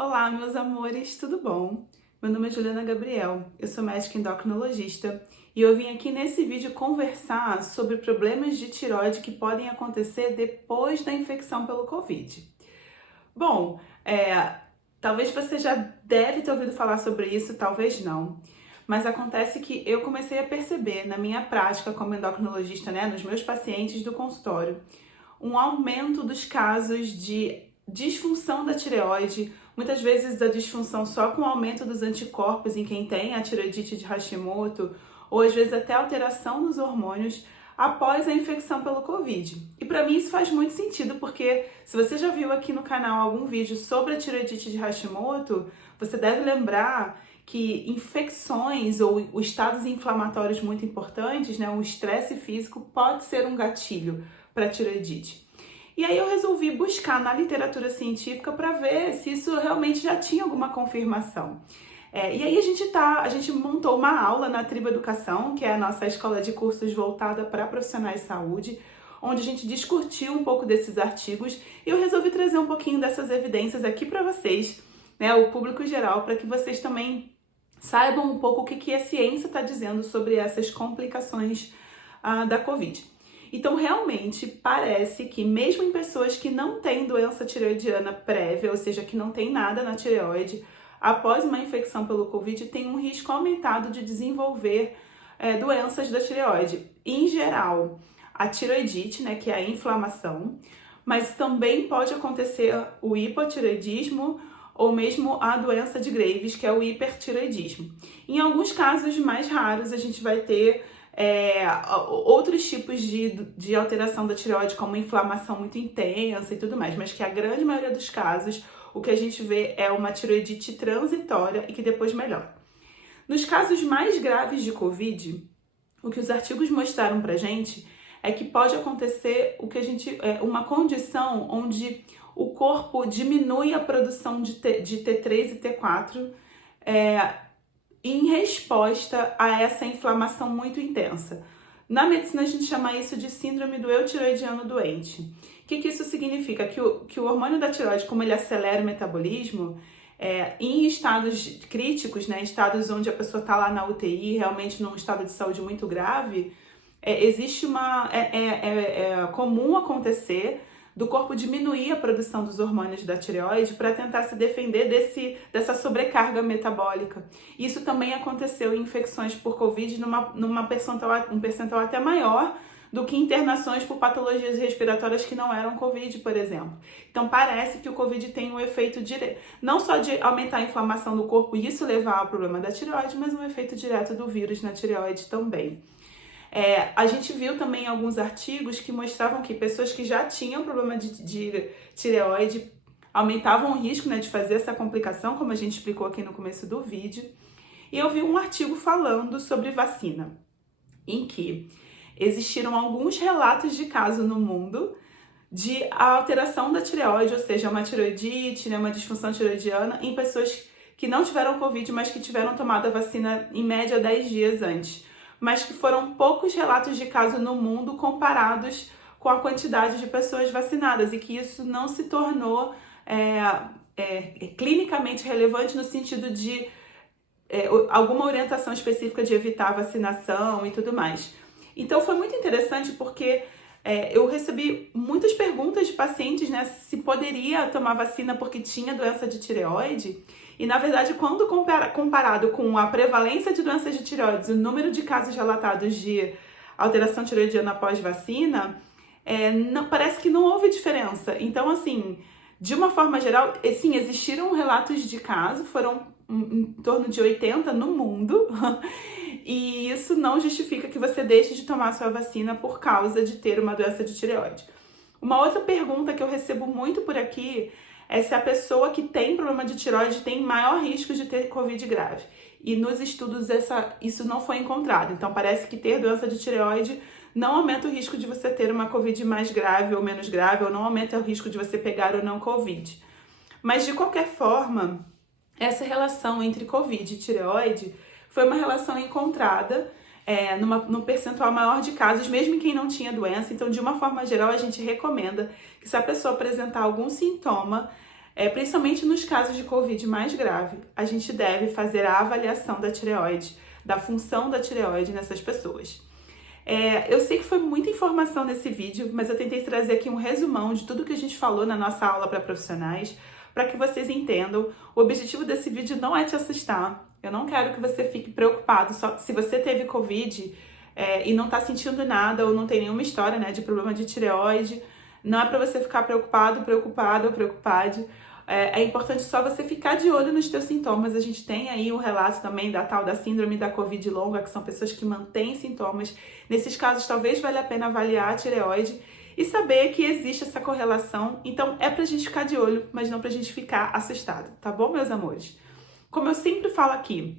Olá, meus amores, tudo bom? Meu nome é Juliana Gabriel, eu sou médica endocrinologista e eu vim aqui nesse vídeo conversar sobre problemas de tireoide que podem acontecer depois da infecção pelo Covid. Bom, talvez você já deve ter ouvido falar sobre isso, talvez não, mas acontece que eu comecei a perceber na minha prática como endocrinologista, nos meus pacientes do consultório, um aumento dos casos de disfunção da tireoide, muitas vezes a disfunção só com o aumento dos anticorpos em quem tem a tireoidite de Hashimoto, ou às vezes até alteração nos hormônios após a infecção pelo Covid. E para mim isso faz muito sentido, porque se você já viu aqui no canal algum vídeo sobre a tireoidite de Hashimoto, você deve lembrar que infecções ou estados inflamatórios muito importantes, o estresse físico pode ser um gatilho para tireoidite. E aí eu resolvi buscar na literatura científica para ver se isso realmente já tinha alguma confirmação. E aí a gente montou uma aula na Tribo Educação, que é a nossa escola de cursos voltada para profissionais de saúde, onde a gente discutiu um pouco desses artigos e eu resolvi trazer um pouquinho dessas evidências aqui para vocês, o público geral, para que vocês também saibam um pouco o que a ciência está dizendo sobre essas complicações da Covid. Então, realmente, parece que mesmo em pessoas que não têm doença tireoidiana prévia, ou seja, que não tem nada na tireoide, após uma infecção pelo Covid, tem um risco aumentado de desenvolver doenças da tireoide. Em geral, a tireoidite, que é a inflamação, mas também pode acontecer o hipotireoidismo ou mesmo a doença de Graves, que é o hipertireoidismo. Em alguns casos mais raros, a gente vai ter outros tipos de alteração da tireoide, como inflamação muito intensa e tudo mais, mas que a grande maioria dos casos, o que a gente vê é uma tireoidite transitória e que depois melhora. Nos casos mais graves de Covid, o que os artigos mostraram pra gente é que pode acontecer uma condição onde o corpo diminui a produção de T3 e T4 em resposta a essa inflamação muito intensa. Na medicina a gente chama isso de síndrome do eutiroidiano doente. O que isso significa? Que o hormônio da tireoide, como ele acelera o metabolismo, em estados críticos, estados onde a pessoa está lá na UTI, realmente num estado de saúde muito grave, é comum acontecer do corpo diminuir a produção dos hormônios da tireoide para tentar se defender dessa sobrecarga metabólica. Isso também aconteceu em infecções por Covid um percentual até maior do que internações por patologias respiratórias que não eram Covid, por exemplo. Então parece que o Covid tem um efeito direto, não só de aumentar a inflamação do corpo e isso levar ao problema da tireoide, mas um efeito direto do vírus na tireoide também. A gente viu também alguns artigos que mostravam que pessoas que já tinham problema de tireoide aumentavam o risco de fazer essa complicação, como a gente explicou aqui no começo do vídeo. E eu vi um artigo falando sobre vacina, em que existiram alguns relatos de caso no mundo de alteração da tireoide, ou seja, uma tireoidite, uma disfunção tireoidiana em pessoas que não tiveram Covid, mas que tiveram tomado a vacina em média 10 dias antes. Mas que foram poucos relatos de caso no mundo comparados com a quantidade de pessoas vacinadas e que isso não se tornou clinicamente relevante no sentido de alguma orientação específica de evitar a vacinação e tudo mais. Então foi muito interessante porque eu recebi muitas perguntas de pacientes, se poderia tomar vacina porque tinha doença de tireoide. E, na verdade, quando comparado com a prevalência de doenças de tireoides, o número de casos relatados de alteração tireoidiana após vacina, parece que não houve diferença. Então, assim, de uma forma geral, sim, existiram relatos de casos, foram em torno de 80 no mundo, e isso não justifica que você deixe de tomar sua vacina por causa de ter uma doença de tireoide. Uma outra pergunta que eu recebo muito por aqui é se a pessoa que tem problema de tireoide tem maior risco de ter Covid grave. E nos estudos isso não foi encontrado. Então parece que ter doença de tireoide não aumenta o risco de você ter uma Covid mais grave ou menos grave, ou não aumenta o risco de você pegar ou não Covid. Mas de qualquer forma, essa relação entre Covid e tireoide foi uma relação encontrada num percentual maior de casos, mesmo em quem não tinha doença. Então, de uma forma geral, a gente recomenda que se a pessoa apresentar algum sintoma Principalmente nos casos de Covid mais grave, a gente deve fazer a avaliação da tireoide, da função da tireoide nessas pessoas. Eu sei que foi muita informação nesse vídeo, mas eu tentei trazer aqui um resumão de tudo que a gente falou na nossa aula para profissionais, para que vocês entendam. O objetivo desse vídeo não é te assustar. Eu não quero que você fique preocupado só se você teve Covid e não tá sentindo nada ou não tem nenhuma história, né, de problema de tireoide. Não é para você ficar preocupado, preocupada ou preocupade. É importante só você ficar de olho nos teus sintomas. A gente tem aí um relato também da tal da síndrome da Covid longa, que são pessoas que mantêm sintomas. Nesses casos, talvez valha a pena avaliar a tireoide e saber que existe essa correlação. Então, é pra gente ficar de olho, mas não pra gente ficar assustado, tá bom, meus amores? Como eu sempre falo aqui,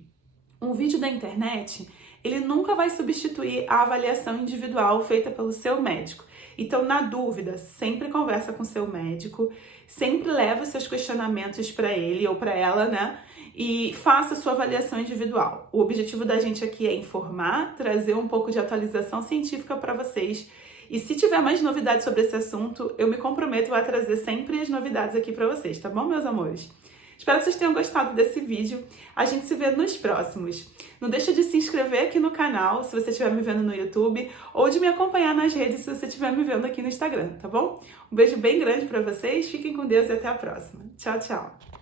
um vídeo da internet, ele nunca vai substituir a avaliação individual feita pelo seu médico. Então, na dúvida, sempre conversa com seu médico, sempre leva seus questionamentos para ele ou para ela, né? E faça sua avaliação individual. O objetivo da gente aqui é informar, trazer um pouco de atualização científica para vocês. E se tiver mais novidades sobre esse assunto, eu me comprometo a trazer sempre as novidades aqui para vocês, tá bom, meus amores? Espero que vocês tenham gostado desse vídeo. A gente se vê nos próximos. Não deixa de se inscrever aqui no canal, se você estiver me vendo no YouTube, ou de me acompanhar nas redes, se você estiver me vendo aqui no Instagram, tá bom? Um beijo bem grande pra vocês, fiquem com Deus e até a próxima. Tchau, tchau!